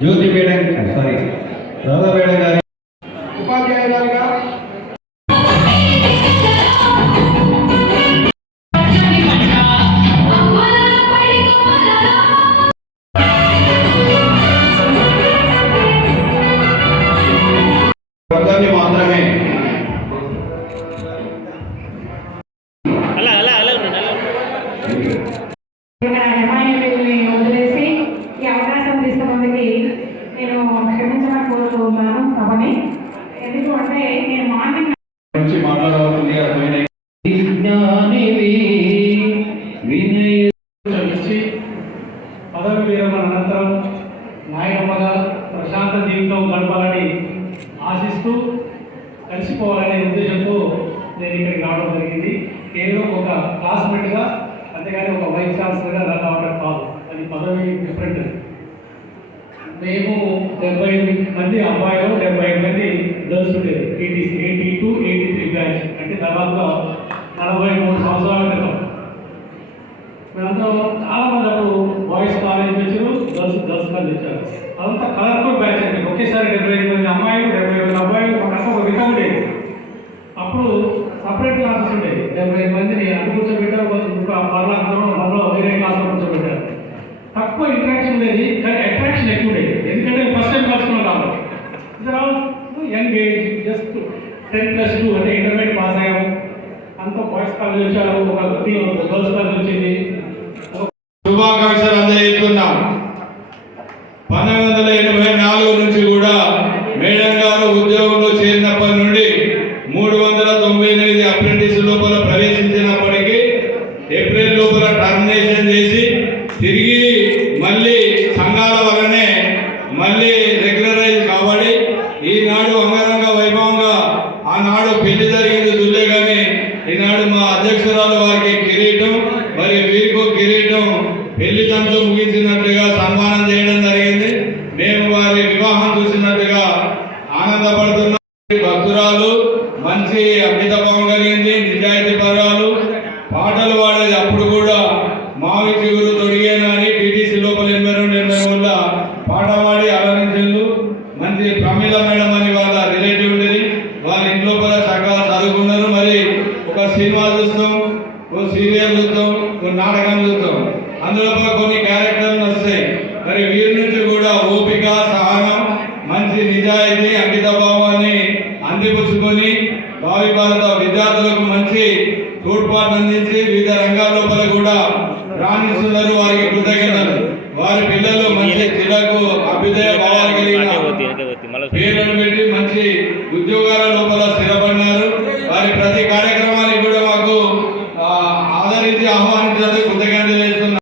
జ్యోతి madam sorry Radha madam గారి ఉపాధ్యాయులుగా మాత్రమే వదిలేసి ఈ అవకాశం తీసుకున్నందుకు నేను క్షమించమని కోరుతున్నాను సభని. ఎందుకు అంటే నేను మార్నింగ్ నుంచి మాట్లాడవలసింది పదవి విరమణ అనంతరం న్యాయమ్మగా ప్రశాంత జీవితం గడపాలని ఆశిస్తూ కలిసిపోవాలనే ఉద్దేశంతో నేను ఇక్కడికి రావడం జరిగింది. కేవలం ఒక క్లాస్మేట్గా, అంతేగాని ఒక వైస్ ఛాన్సలర్గా నాకు రావడం కాదు. అది పదవి డిఫరెంట్. మేము 75 మంది అబ్బాయిలు, 75 మంది గర్ల్స్ ఉండేది. టీటీసీ 82, 83 బ్యాచ్ అంటే దాదాపుగా 43 సంవత్సరాల క్రితం. మేమందరం చాలా మంది అప్పుడు బాయ్స్ కాలేజ్ వచ్చారు, గర్ల్స్ కాలేజ్ వచ్చారు. అదంతా కలర్ఫుల్ బ్యాచ్ అండి. ఒకేసారి 75 మంది అమ్మాయిలు, 75 మంది అబ్బాయిలు, ఒక విధంగా ఉండేది. అప్పుడు సపరేట్ క్లాసెస్ ఉండేవి. 75 మందిని అటు కూర్చోబెట్టారు, మనలో వేరే క్లాస్లో కూర్చోబెట్టారు. తక్కువ ఇంట్రాక్షన్ ఉండేది, కానీ అట్రాక్షన్ ఎక్కువ ఉండేది. ఎందుకంటే ఫస్ట్ టైం కలుసుకున్నాం కాబట్టి. యంగ్ ఏజ్, జస్ట్ 10+2 అంటే ఇంటర్మీడియట్ పాస్ అయ్యాము. అంతా బాయ్స్ కాలేజ్ వచ్చారు, ఒక గర్ల్స్ కాలేజ్ వచ్చింది. శుభాకాంక్షలు అందజేస్తున్నాం. 1984 నుంచి కూడా మేడం గారు ఉద్యోగంలో చేరినప్పటి నుండి 398 అప్రెంటిస్ లోపల ప్రవేశించినప్పటికీ ఏప్రిల్ లోపల టర్మినేషన్ చేసి తిరిగి మళ్ళీ సంఘాల వలనే మళ్ళీ రెగ్యులరైజ్ కాబట్టి ఈనాడు అంగరంగ వైభవంగా ఆనాడు పెళ్లి జరిగింది దుల్లే కానీ ఈనాడు మా అధ్యక్షురాలు వారికి కిరీటం, మరి వీరికి కిరీటం పెళ్లి తంతు ముగించినట్లుగా సన్మానం చేయడం జరిగింది. మేము వారి వివాహం చూసినట్టుగా ఆనందపడుతున్నాం. భక్తురాలు, మంచి అమితభావం కలిగింది, నిజాయితీ పరాలు, పాటలు పాడేది. అప్పుడు కూడా మావి చిగురు తొడిగేనా అని టీటీసీ లోపల 82 పాట పాడి అలరించిండు. మంచి ప్రమిళ మేడం అని వాళ్ళ రిలేటివ్ ఉండేది. వాళ్ళ ఇంట్లో కూడా చక్కగా చదువుకున్నారు. మరి ఒక సినిమా చూస్తాం, ఒక సీరియల్ చూస్తాం, ఒక నాటకం చూస్తాం, అందులో కొన్ని క్యారెక్టర్లు వస్తాయి. మరి వీరి నుంచి కూడా ఓపిక, సహనం, మంచి నిజాయితీ, అంకితభావాన్ని అందిపుచ్చుకొని భావి భారత విద్యార్థులకు మంచి తోడ్పాటు అందించి వివిధ రంగాల లోపల కూడా రాణిస్తున్నారు. వారికి కృతజ్ఞతలు. వారి పిల్లలు మంచి తిలకు అభ్యుదయ